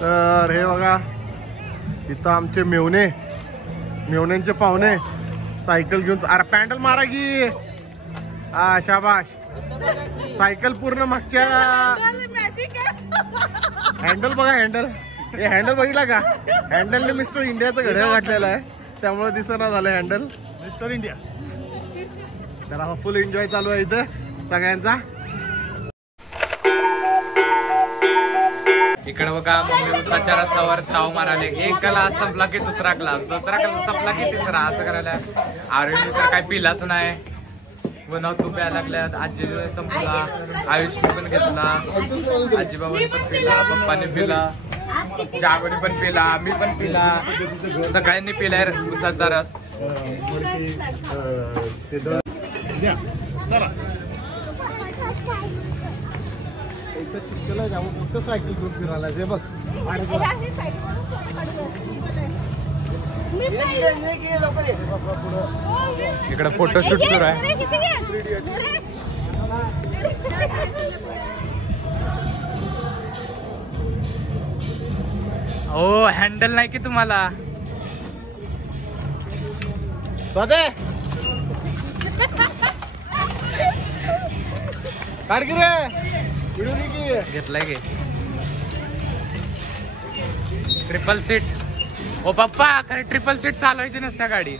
तर हे बघा इथं आमचे मेवण्यांचे पाहुणे सायकल घेऊन, अरे पॅन्डल मारा की. हा शाबाश. सायकल पूर्ण मागच्या हँडल बघा, हँडल बघितला का? हँडलने मिस्टर इंडियाचं घड्याळ घातलेलं आहे, त्यामुळे दिसना झालं हँडल मिस्टर इंडिया. तर हा फुल एन्जॉय चालू आहे इथं सगळ्यांचा. इकडे बघा मम्मी उसाच्या रसावर ताव माराले. एक ग्लास संपला की दुसरा ग्लास, दुसरा ग्लास संपला की तिसरा, असं करायला. आरुषी तर काय पिलाच नाही, बनव तू प्यायला लागल्यात. आजी संपला, आयुषने पण घेतला, आजी बाबांनी पण पिला, पप्पाने पिला, जागोनी पण पिला, मी पण पिला, सगळ्यांनी पिलाय उसाचा रस. चला मोठं सायकल घेऊन फिरायला जे बघ. इकडे फोटोशूट सुरू आहे. हो हँडल नाही की तुम्हाला. काढ की रे घेतलाय की ट्रिपल सीट. ओ पप्पा खरे ट्रिपल सीट चालवायची नसत्या गाडी.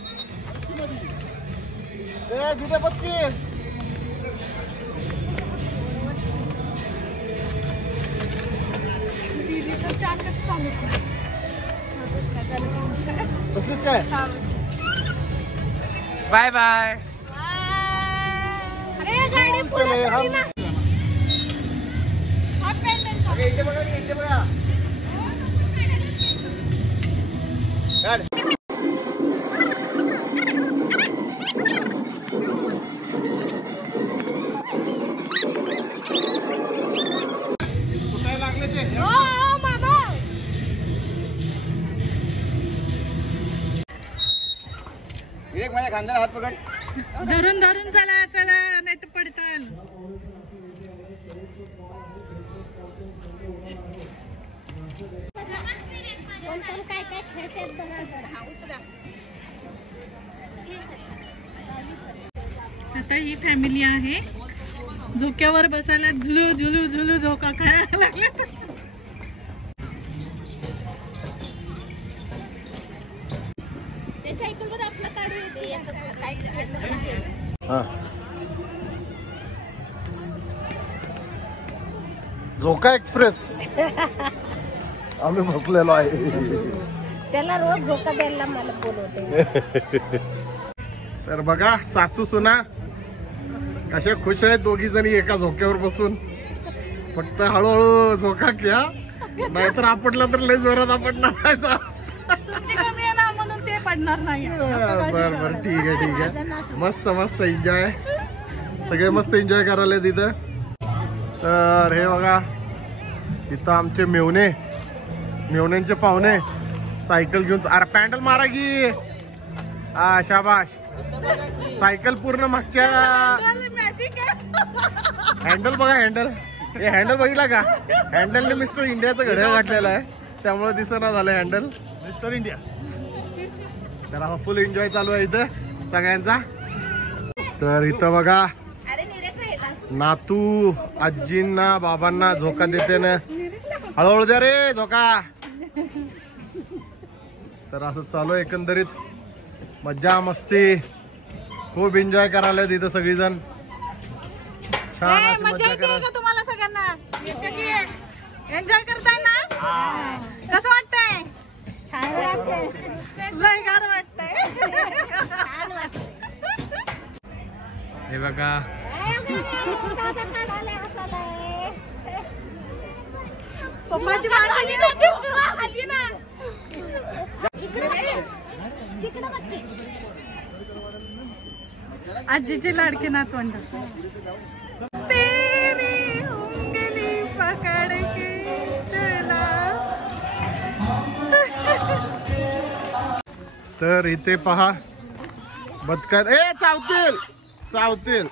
काय बाय बाय. इथे बघा लागले ते. एक माझ्या खांद्याला हात पकड. धरून धरून चला चला नेट पडताल. आता ही फॅमिली आहे, झोक्यावर बसायला झुलू झुलू झुलू झोका खेळायला लागले. सायकलवर आपला झोका एक्सप्रेस आम्ही बसलेलो आहे. त्याला रोज झोका द्यायला मला बोलवते. तर बघा सासू सुना कशा खुश आहेत दोघी जणी एका झोक्यावर बसून. फक्त हळूहळू झोका घ्या, नाहीतर आपटला तर लय जोरात आपटणार. तुमची कमी आहे ना म्हणून ते पडणार नाही. बर ठीक आहे. मस्त मस्त एन्जॉय, सगळे मस्त एन्जॉय करायला तिथं. तर हे बघा इथं आमचे मेवण्यांचे पाहुणे सायकल घेऊन, अरे पॅन्डल मारा की. हा शाबाश. सायकल पूर्ण मागच्या हँडल बघा, हँडल बघितला का? हँडलने मिस्टर इंडियाचं घड्याळ घातलेलं आहे, त्यामुळे दिसना झालं हँडल मिस्टर इंडिया. तर हा फुल एन्जॉय चालू आहे इथं सगळ्यांचा. तर इथं बघा नातू आजींना बाबांना झोका देते ना. हळूहळू द्या रे झोका. तर असं चालू आहे एकंदरीत. मज्जा मस्ती खूप एन्जॉय करायला तिथं सगळीजण. छान मजा येते का तुम्हाला सगळ्यांना? एन्जॉय करताय ना? कसं वाटतंय? छान वाटतंय. लय गार वाटतंय. हे बघा पप्पाची आजीची लाडकी नातवंड. तेरी उंगली पकड के चला. तर इथे पहा बदकात चावतील.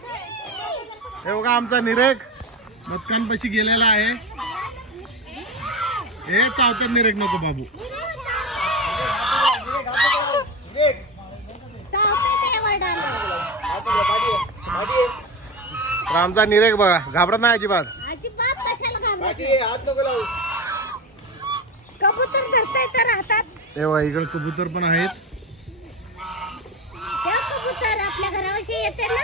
हे बघा आमचा निरेख बदकांपाशी गेलेला आहे. हे चावतात निरेक नको बाबू. तर आमचा निरेक बघा घाबरत नाही अजिबात. अजिबात कशाला घाबरत. कबूतर धरता तर राहतात. हे बघा इकडे कबूतर पण आहेत. त्या कबूतर आपल्या घराविषयी येते ना.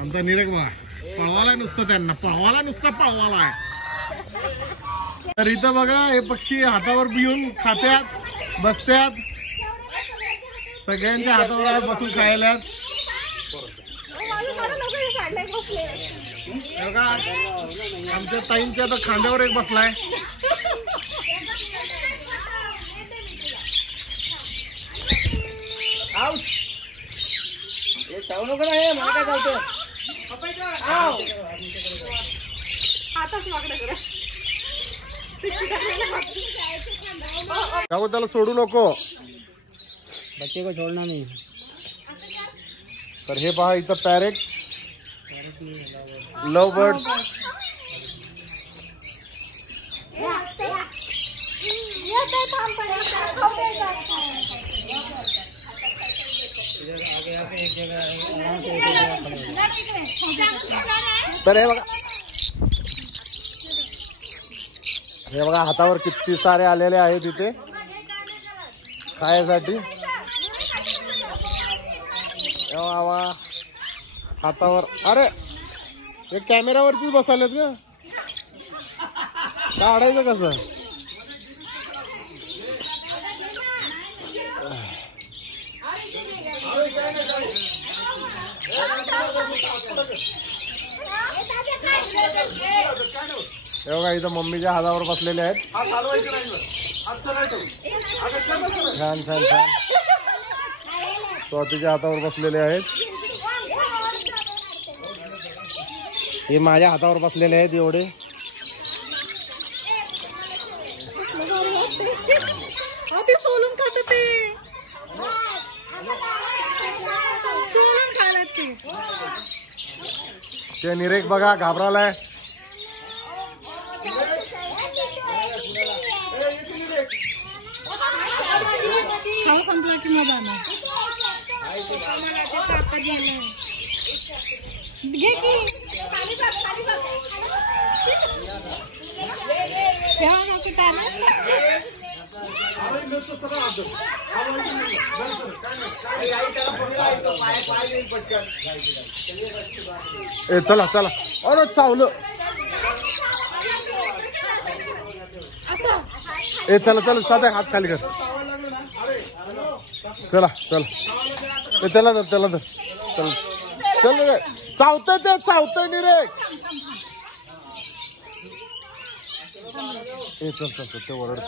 आमचा निरेक बघा पळवाला नुसतं त्यांना पळवाला. तर इथं बघा हे पक्षी हातावर बिऊन खात्यात बसत्यात. सगळ्यांच्या हातावर बसून खायला. बघा आमच्या ताईंच्या तर खांद्यावर एक बसलाय. जाऊ त्याला सोडू नको. बच्चे को छोड़ना नहीं. तर हे पहा इथं पॅरेट लव बर्ड. तर हे बघा हातावर किती सारे आलेले आहेत इथे खायसाठी. हातावर अरे हे कॅमेरावरतीच बसायलेत का. काढायचं कसं. हे बघा इथं मम्मीच्या हातावर बसलेले आहेत. छान छान छान स्वतःच्या हातावर बसलेले आहेत. हे माझ्या हातावर बसलेले आहेत एवढे. सोलून खात ते सोलून खायला ते निरेक बघा घाबरालाय. खाऊ संपला की मग जाणार. घे की चला चला. अरे चावलं. चला चला साधा हात खाली कर. चला चला त्याला धर चल चल. चावतंय ते चावतंय निरेक. चल चल चल. ते ओरडते.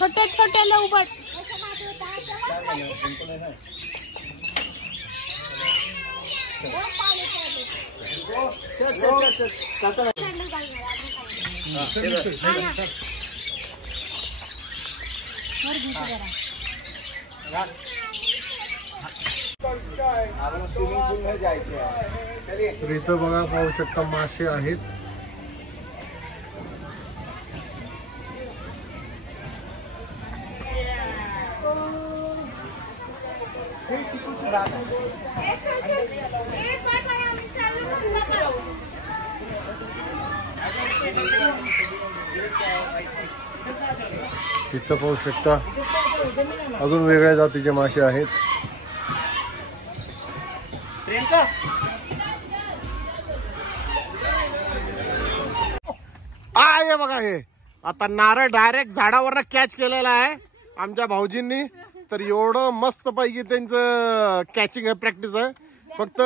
छोटे छोटे लवबट. तर इथं बघा पाहू शकता मासे आहेत. इथं पाहू शकता अजून वेगळ्या जातीचे मासे आहेत. आहे बघा हे आता नारळ डायरेक्ट झाडावर कॅच केलेला आहे आमच्या भाऊजींनी. तर एवढं मस्त पैकी त्यांचं कॅचिंग आहे प्रॅक्टिस आहे. फक्त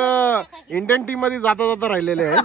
इंडियन टीम मध्ये जाता जाता राहिलेले आहे.